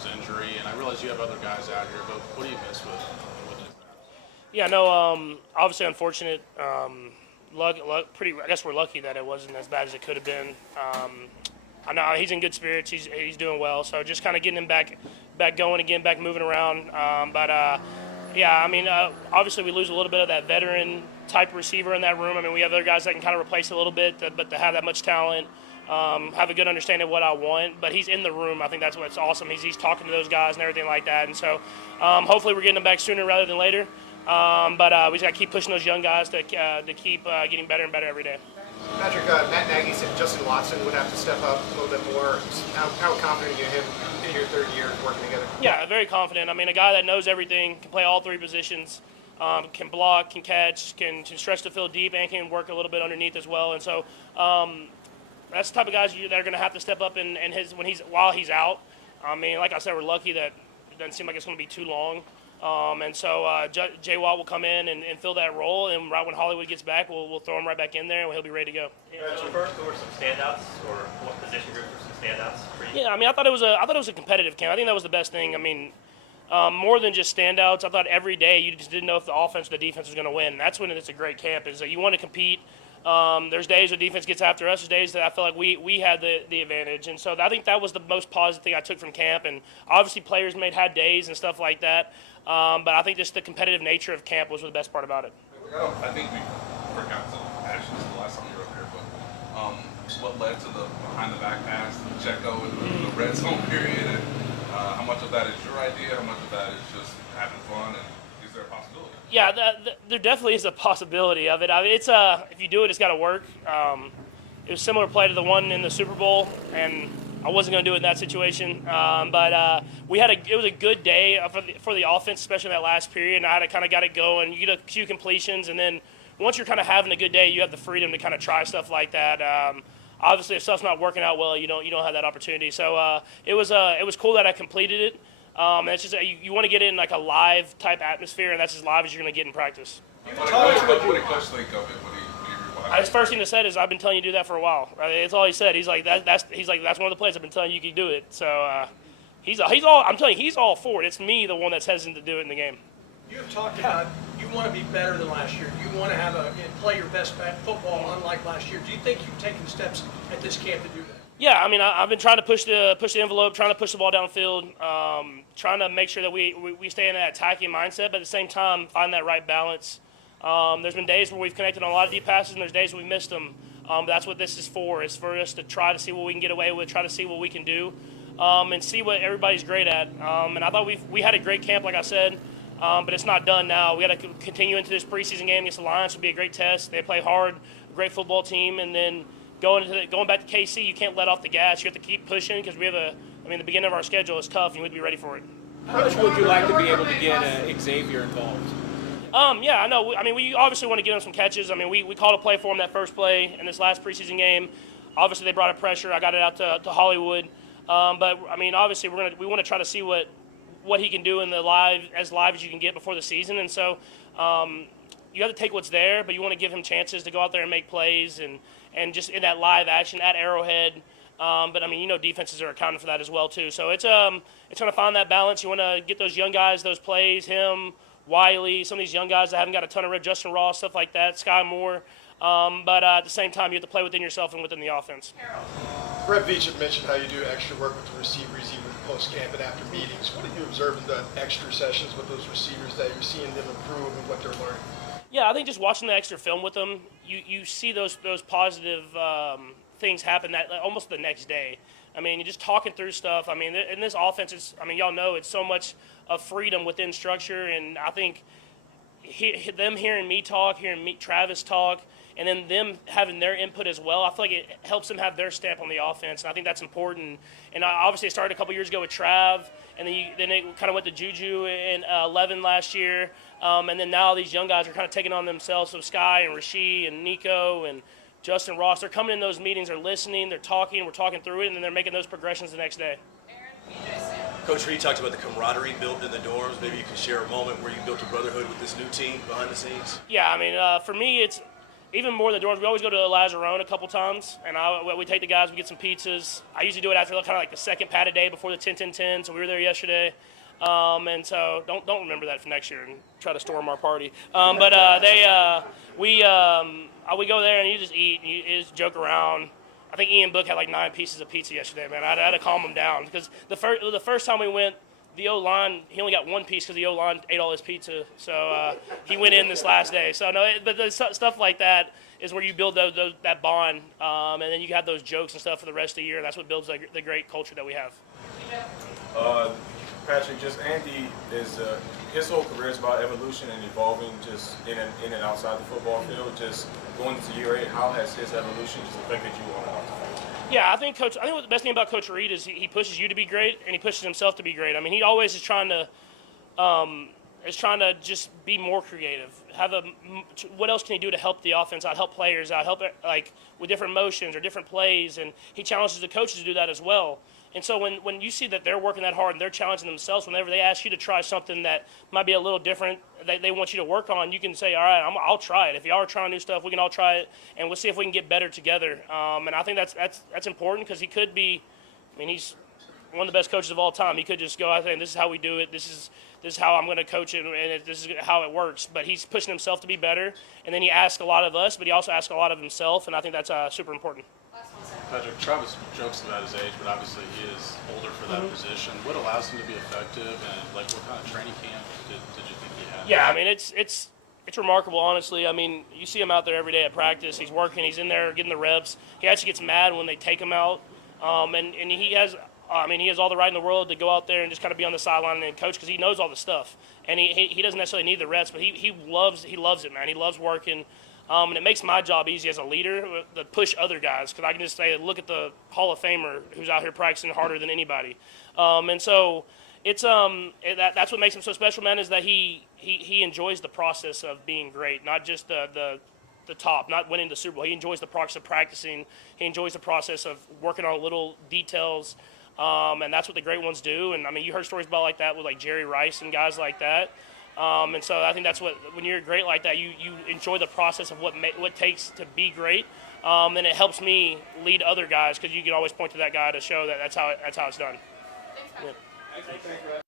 his injury, and I realize you have other guys out here, but what do you miss with him? Yeah, no, obviously unfortunate. Pretty. I guess we're lucky that it wasn't as bad as it could have been. I know he's in good spirits. He's doing well. So just kind of getting him back going again, back moving around. Yeah, I mean, obviously we lose a little bit of that veteran type receiver in that room. I mean, we have other guys that can kind of replace it a little bit, but to have that much talent, have a good understanding of what I want. But he's in the room. I think that's what's awesome. He's talking to those guys and everything like that. And so hopefully we're getting him back sooner rather than later. We just got to keep pushing those young guys to keep getting better and better every day. Patrick, Matt Nagy said Justin Watson would have to step up a little bit more. How confident are you in him in your third year working together? Yeah, very confident. I mean, a guy that knows everything, can play all three positions, can block, can catch, can stretch the field deep, and can work a little bit underneath as well. And so that's the type of guys that are going to have to step up while he's out. I mean, like I said, we're lucky that it doesn't seem like it's going to be too long. And so Jay Watt will come in and fill that role, and right when Hollywood gets back, we'll throw him right back in there, and he'll be ready to go. First, there were some standouts, or what position group were some standouts for you? Yeah, I mean, I thought it was a competitive camp. I think that was the best thing. I mean, more than just standouts, I thought every day you just didn't know if the offense or the defense was going to win. That's when it's a great camp. Is that you want to compete. There's days where defense gets after us. There's days that I feel like we had the advantage, and so I think that was the most positive thing I took from camp. And obviously, players had days and stuff like that. But I think just the competitive nature of camp was the best part about it. I think we forgot to ask you this the last time you were up here, but what led to the behind the back pass, the Checo, and the red zone period, and how much of that is your idea, how much of that is just having fun, and is there a possibility? Yeah, there definitely is a possibility of it. I mean, it's if you do it, it's got to work. It was a similar play to the one in the Super Bowl, and I wasn't going to do it in that situation, but it was a good day for the offense, especially in that last period. And I had to kind of got it going. You get a few completions, and then once you're kind of having a good day, you have the freedom to kind of try stuff like that. Obviously, if stuff's not working out well, you don't have that opportunity. So it was cool that I completed it. And it's just you want to get in like a live type atmosphere, and that's as live as you're going to get in practice. What did Coach think of it when he His first thing to say is, "I've been telling you to do that for a while." That's all he said. He's like, that's one of the plays I've been telling you can do it. So he's all. I'm telling you, he's all for it. It's me, the one that's hesitant to do it in the game. You have talked about you want to be better than last year. You want to play your best football, unlike last year. Do you think you've taken steps at this camp to do that? Yeah, I mean, I've been trying to push the envelope, trying to push the ball downfield, trying to make sure that we stay in that attacking mindset, but at the same time find that right balance. There's been days where we've connected on a lot of deep passes, and there's days where we missed them. That's what this is for. It's for us to try to see what we can get away with, try to see what we can do, and see what everybody's great at. And I thought we had a great camp, like I said, but it's not done now. We got to continue into this preseason game against the Lions. Will be a great test. They play hard, a great football team, and then going back to KC, you can't let off the gas. You have to keep pushing because the beginning of our schedule is tough, and you need to be ready for it. How much would you like to be able to get Xavien involved? Yeah, I know. I mean, we obviously want to get him some catches. I mean, we called a play for him that first play in this last preseason game. Obviously, they brought up pressure. I got it out to Hollywood. But I mean, obviously, we want to try to see what he can do in the live as you can get before the season. And so you have to take what's there, but you want to give him chances to go out there and make plays and just in that live action at Arrowhead. But I mean, defenses are accounting for that as well too. So it's trying to find that balance. You want to get those young guys those plays, him, Wiley, some of these young guys that haven't got a ton of rep, Justin Ross, stuff like that, Sky Moore. But at the same time, you have to play within yourself and within the offense. Brett Veach had mentioned how you do extra work with the receivers even post-camp and after meetings. What did you observe in the extra sessions with those receivers that you're seeing them improve and what they're learning? Yeah, I think just watching the extra film with them, you see those positive things happen that almost the next day. I mean, you're just talking through stuff. I mean, in this offense, y'all know it's so much of freedom within structure, and I think them hearing me talk, hearing Travis talk, and then them having their input as well, I feel like it helps them have their stamp on the offense, and I think that's important. And obviously it started a couple years ago with Trav, and then it kind of went to Juju and Levin last year, and then now these young guys are kind of taking on themselves, so Sky and Rasheed and Nico and Justin Ross, they're coming in those meetings, they're listening, they're talking, we're talking through it, and then they're making those progressions the next day. Coach Reed talked about the camaraderie built in the dorms. Maybe you can share a moment where you built a brotherhood with this new team behind the scenes. Yeah, I mean, for me, it's even more than the dorms, we always go to Lazarone a couple times, and we take the guys, we get some pizzas. I usually do it after kind of like the second padded day before the 10-10-10, so we were there yesterday. And so don't remember that for next year and try to storm our party. We go there and you just eat and you just joke around. I think Ian Book had like 9 pieces of pizza yesterday, man. I had to calm him down because the first time we went, the O-line, he only got 1 piece because the O-line ate all his pizza. So he went in this last day. So no, but the stuff like that is where you build that bond, and then you have those jokes and stuff for the rest of the year. And that's what builds the great culture that we have. Patrick, just Andy is his whole career is about evolution and evolving, just in and outside the football field. Just going into year 8, how has his evolution just affected you on and off the field? Yeah, I think what the best thing about Coach Reed is he pushes you to be great and he pushes himself to be great. I mean, he always is trying to just be more creative. What else can he do to help the offense out, help players out, help like with different motions or different plays, and he challenges the coaches to do that as well. And so when you see that they're working that hard and they're challenging themselves, whenever they ask you to try something that might be a little different, they want you to work on, you can say, all right, I'll try it. If y'all are trying new stuff, we can all try it, and we'll see if we can get better together. And I think that's important because he could be, I mean, he's one of the best coaches of all time. He could just go out there and this is how we do it. This is how I'm going to coach it, and this is how it works. But he's pushing himself to be better, and then he asks a lot of us, but he also asks a lot of himself, and I think that's super important. Patrick, Travis jokes about his age, but obviously he is older for that position. What allows him to be effective, and like what kind of training camp did you think he had? Yeah, I mean it's remarkable, honestly. I mean, you see him out there every day at practice. He's working. He's in there getting the reps. He actually gets mad when they take him out, and he has. He has all the right in the world to go out there and just kind of be on the sideline and coach because he knows all the stuff, and he doesn't necessarily need the reps, but he loves it, man. He loves working. And it makes my job easy as a leader to push other guys because I can just say, look at the Hall of Famer who's out here practicing harder than anybody. And so it's that's what makes him so special, man, is that he enjoys the process of being great, not just the top, not winning the Super Bowl. He enjoys the process of practicing. He enjoys the process of working on little details. And that's what the great ones do. And, I mean, you heard stories about like that with like Jerry Rice and guys like that. And so I think that's what, when you're great like that, you enjoy the process of what it takes to be great. And it helps me lead other guys because you can always point to that guy to show that that's how it's done. Thanks, Patrick. Yeah.